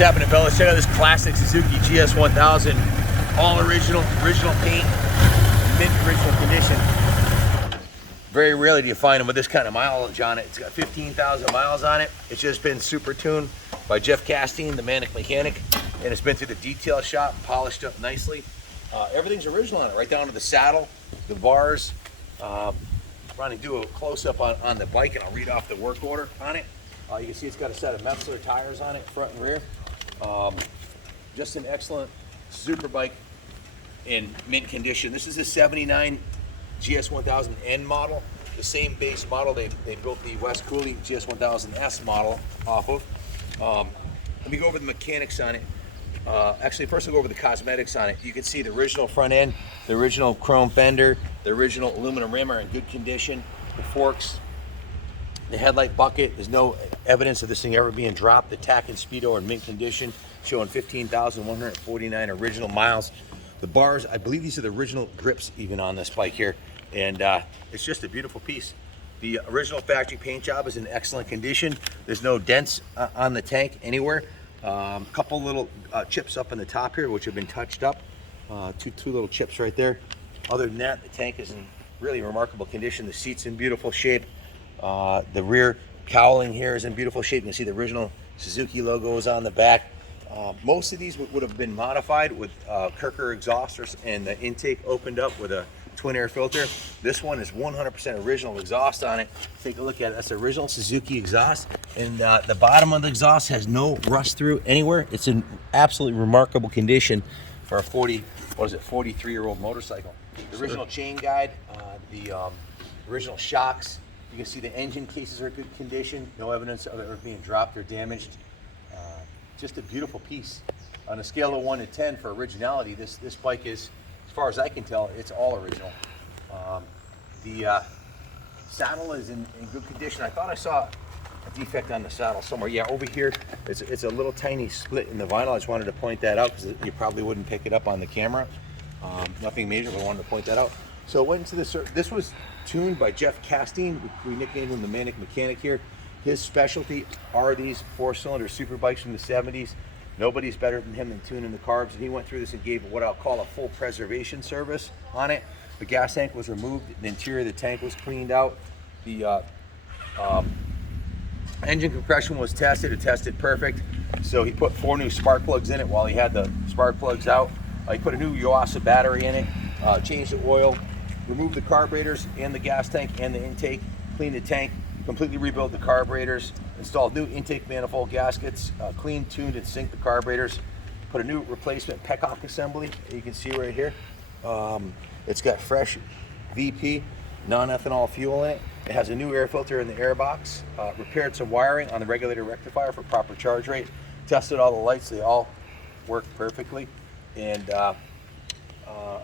happening, fellas? Check out this classic Suzuki GS1000, all original paint, mint original condition. Very rarely do you find them with this kind of mileage on it. It's got 15,000 miles on it. It's just been super tuned by Jeff Castine, the Manic Mechanic, and it's been through the detail shop and polished up nicely. Everything's original on it, right down to the saddle, the bars. Ronnie, do a close-up on the bike, and I'll read off the work order on it. You can see it's got a set of Metzler tires on it, front and rear. Just an excellent super bike in mint condition. This is a 79 GS1000 N model, the same base model they built the West Cooley GS1000 S model off of. Let me go over the mechanics on it. Actually, first I'll go over the cosmetics on it. You can see the original front end, the original chrome fender, the original aluminum rim are in good condition. The forks, the headlight bucket, there's no evidence of this thing ever being dropped. The tack and speedo are in mint condition, showing 15,149 original miles. The bars, I believe these are the original grips even on this bike here, and it's just a beautiful piece. The original factory paint job is in excellent condition. There's no dents on the tank anywhere. Couple little chips up in the top here, which have been touched up. Two little chips right there. Other than that, the tank is in really remarkable condition. The seat's in beautiful shape. The rear cowling here is in beautiful shape. You can see the original Suzuki logo is on the back. Most of these would have been modified with Kirker exhausters and the intake opened up with a twin air filter. This one is 100% original exhaust on it. Take a look at it. That's the original Suzuki exhaust, and the bottom of the exhaust has no rust through anywhere. It's in absolutely remarkable condition for a 43-year-old motorcycle. The original chain guide, the original shocks. You can see the engine cases are in good condition. No evidence of it being dropped or damaged. Just a beautiful piece. On a scale of 1 to 10 for originality, this bike is, as far as I can tell, it's all original. The saddle is in good condition. I thought I saw a defect on the saddle somewhere. Yeah, over here, it's a little tiny split in the vinyl. I just wanted to point that out because you probably wouldn't pick it up on the camera. Nothing major, but I wanted to point that out. So it went into this was tuned by Jeff Castine. We nicknamed him the Manic Mechanic here. His specialty are these 4-cylinder super bikes from the 70s. Nobody's better than him in tuning the carbs, and he went through this and gave what I'll call a full preservation service on it. The gas tank was removed, the interior of the tank was cleaned out, the engine compression was tested. It tested perfect. So he put 4 new spark plugs in it while he had the spark plugs out. He put a new Yuasa battery in it, changed the oil, removed the carburetors and the gas tank and the intake, cleaned the tank, completely rebuilt the carburetors, installed new intake manifold gaskets, cleaned, tuned, and synced the carburetors, put a new replacement petcock assembly, you can see right here. It's got fresh VP, non-ethanol fuel in it. It has a new air filter in the air box, repaired some wiring on the regulator rectifier for proper charge rate, tested all the lights, they all work perfectly, and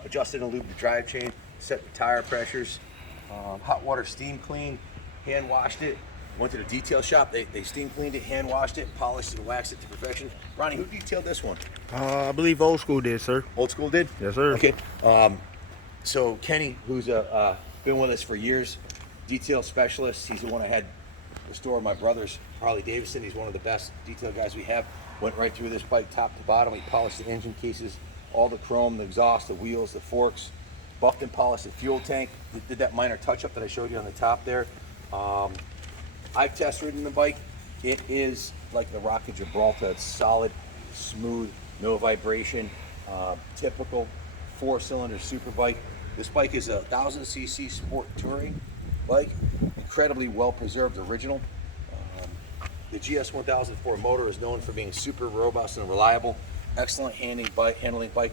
adjusted and lubed the drive chain, set the tire pressures, hot water steam clean, hand washed it, went to the detail shop, they steam cleaned it, hand washed it, polished it, and waxed it to perfection. Ronnie, who detailed this one? I believe Old School did, sir. Old School did? Yes, sir. Okay. So Kenny, who's been with us for years, detail specialist, he's the one I had restore my brother's Harley Davidson. He's one of the best detail guys we have. Went right through this bike top to bottom. He polished the engine cases, all the chrome, the exhaust, the wheels, the forks, buffed and polished the fuel tank, did that minor touch up that I showed you on the top there. I've test ridden the bike. It is like the Rock of Gibraltar. It's solid, smooth, no vibration, typical 4-cylinder super bike. This bike is a 1000cc sport touring bike, incredibly well preserved original. The GS1000 motor is known for being super robust and reliable, excellent handling bike,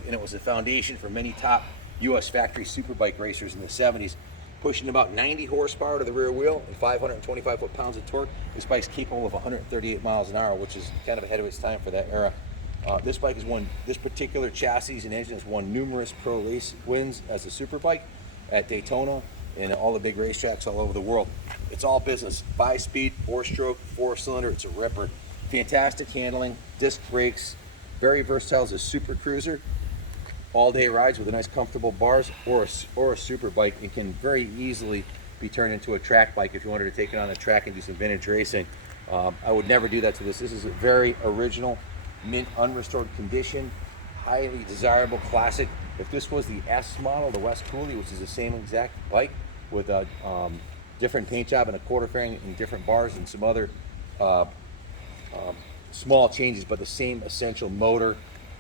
and it was the foundation for many top US factory superbike racers in the 70s. Pushing about 90 horsepower to the rear wheel and 525 foot-pounds of torque. This bike's capable of 138 miles an hour, which is kind of ahead of its time for that era. This bike has won, this particular chassis and engine has won numerous pro race wins as a super bike at Daytona and all the big racetracks all over the world. It's all business. 5-speed, 4-stroke, 4-cylinder. It's a ripper. Fantastic handling, disc brakes, very versatile as a super cruiser. All-day rides with a nice comfortable bars or a super bike. It can very easily be turned into a track bike if you wanted to take it on the track and do some vintage racing. I would never do that to this. This is a very original mint unrestored condition, highly desirable classic. If this was the S model, the West Cooley, which is the same exact bike with a different paint job and a quarter fairing and different bars and some other small changes, but the same essential motor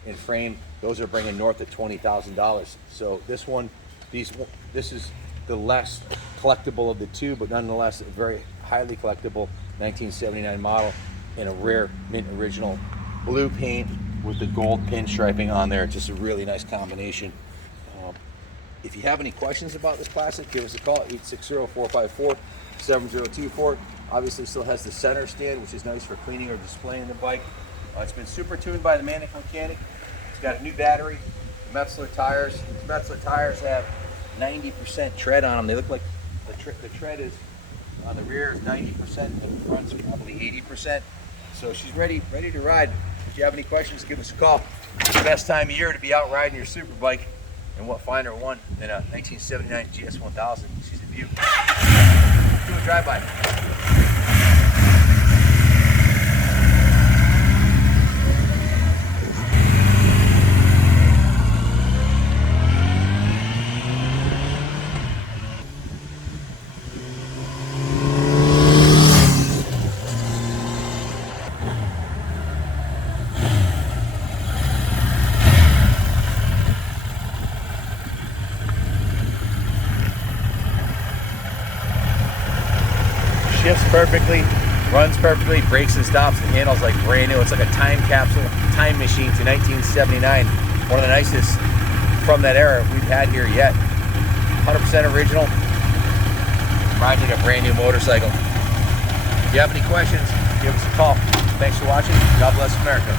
and frame, those are bringing north of $20,000. So this one, this is the less collectible of the two, but nonetheless a very highly collectible 1979 model in a rare mint original blue paint with the gold pinstriping on there. Just a really nice combination. If you have any questions about this classic, give us a call at 860-454-7024. Obviously still has the center stand, which is nice for cleaning or displaying the bike. It's been super tuned by the Manic mechanic. It's got a new battery, Metzler tires. These Metzler tires have 90% tread on them. They look like the tread is on the rear is 90%, and the front's probably 80%. So she's ready to ride. If you have any questions, give us a call. It's the best time of year to be out riding your super bike, and what finer one than a 1979 GS1000. She's a beaut. Do a drive-by. Shifts perfectly, runs perfectly, brakes and stops and handles like brand new. It's like a time capsule, time machine to 1979. One of the nicest from that era we've had here yet. 100% original. Rides like a brand new motorcycle. If you have any questions, give us a call. Thanks for watching. God bless America.